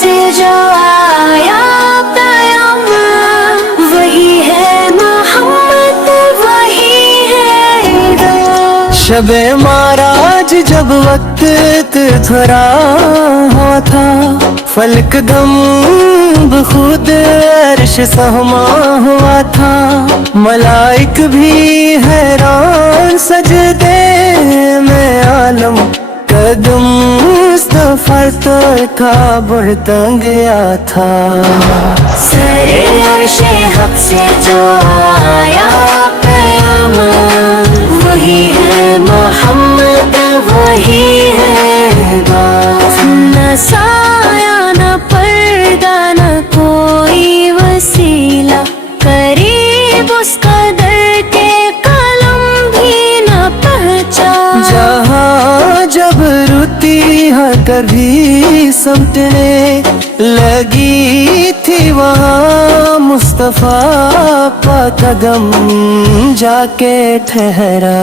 سے جو آیا پیام وہی ہے محمد، وہی ہے دم۔ شب معراج جب وقت تھرا ہوا تھا، فلک دم بخود عرش سہما ہوا تھا، ملائک بھی حیران سجدے میں عالم قدم مصطفیٰ کا بڑھتا گیا تھا۔ سر عرش حق سے جو آیا پیام وہی ہے محمد، وہی ہے بات۔ نہ سایہ نہ پردہ نہ کوئی وسیلہ، قریب اس قدر کے قلم بھی نہ پہچان۔ جہاں جب روتی ہے کبھی سمٹنے لگی تھی، وہاں مصطفیٰ کا قدم جا کے ٹھہرا۔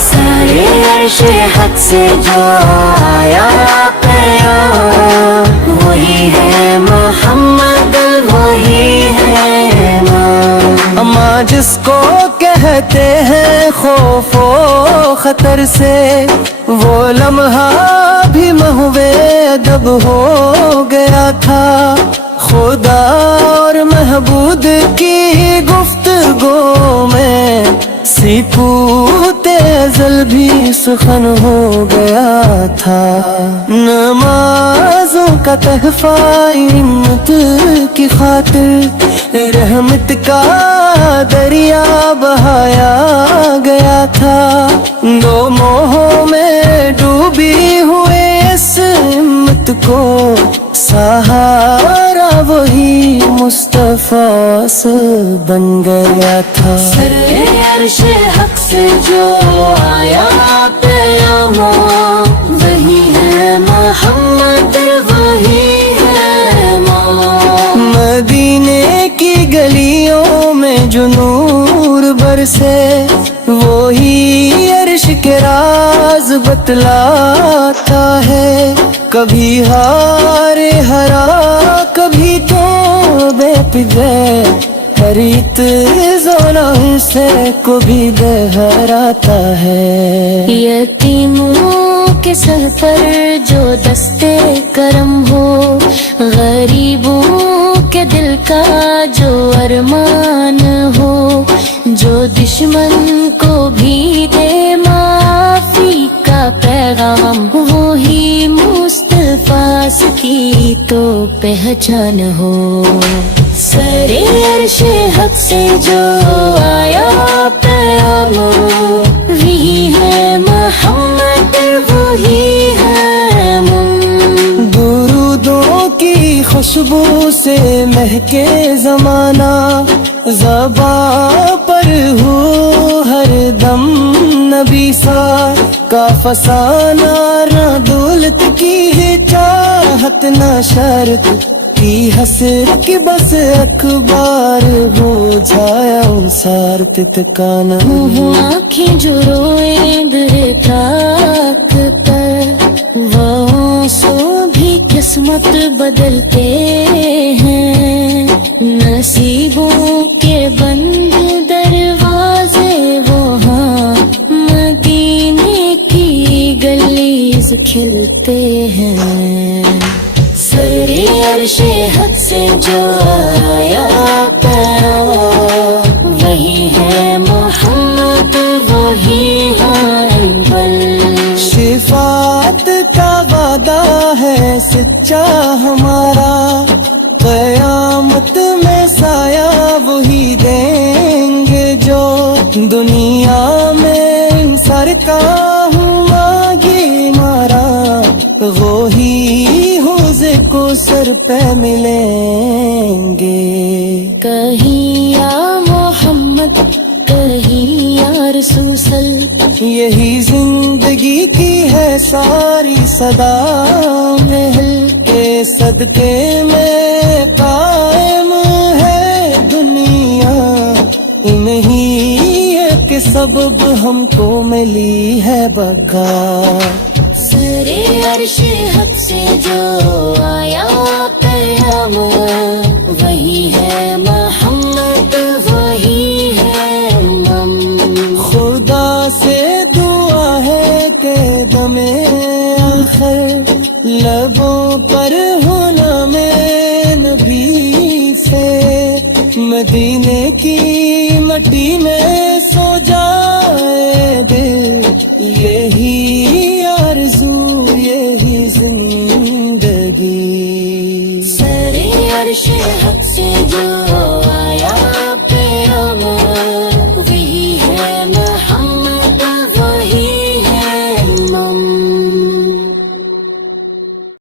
سر عرش حق سے جو آیا پیام وہی ہے محمد، وہی ہے امام۔ اما جس کو کہتے ہیں خوف و خطر سے، وہ لمحہ بھی محو ادب ہو گیا تھا، خدا اور محبوب کی گفتگو میں سکوت ازل بھی سخن ہو گیا تھا۔ نمازوں کا تحفہ امت کی خاطر رحمت کا دریا بہایا گیا تھا، دو موہوں میں ڈوبی ہوئے اس امت کو سہارا وہی مصطفیٰ سے بن گیا تھا۔ سر عرش حق سے جو آیا پیام وہی ہے محمد، وہی ہے امام۔ مدینے کی گلیوں میں جو نور برسے، وہی عرش کے راز بتلاتا ہے، کبھی ہار ہرا کبھی تو بے پجے، حریت زونہ سے کو بھی بہراتا ہے۔ یتیموں کے سر پر جو دستے کرم ہو، غریبوں کے دل کا جو ارمان ہو، جو دشمن کو بھی دے معافی کا پیغام، وہی مصطفیٰ کی تو پہچان ہو۔ سر عرش حق سے جو آیا پیام وہی ہے محمد، وہی ہے امام۔ درودوں کی خوشبو سے مہکے زمانہ، زباں پر ہو ہر دم نبی سا کا فسانہ، نہ دولت کی ہے چاہت نہ شرط کی حسرت کی، بس اخبار ہو جایا انصار تتکانا۔ آنکھیں جو روئے در تاک پر، وہ سو بھی قسمت بدلتے ہیں، نصیبوں کے بند دروازے وہاں مدینے کی گلیز کھلتے ہیں۔ سر عرش حق سے جو آیا پیام وہی ہے محمد، وہی ہے اول۔ شفاعت کا وعدہ ہے سچا ہمارا، قیامت میں سایہ وہی دیں گے جو دنیا میں سر کا ہوا گی مارا، وہی حوض کو سر پہ ملیں گے۔ کہیں یا محمد، کہیں یا رسول صلی، یہی زندگی کی ہے ساری صدا، محل کے صدقے میں قائم ہے دنیا، انہی کے سبب ہم کو ملی ہے بقا۔ سر سرے عرش حق سے جو آیا پیام وہی ہے محمد وہی ہے امم خدا سے دعا ہے کہ دم آخر لبوں پر ہونا میں نبی سے مدینے کی مٹی میں سو جائے دل یہی آرزو یہی زندگی سرے عرش حق سے جو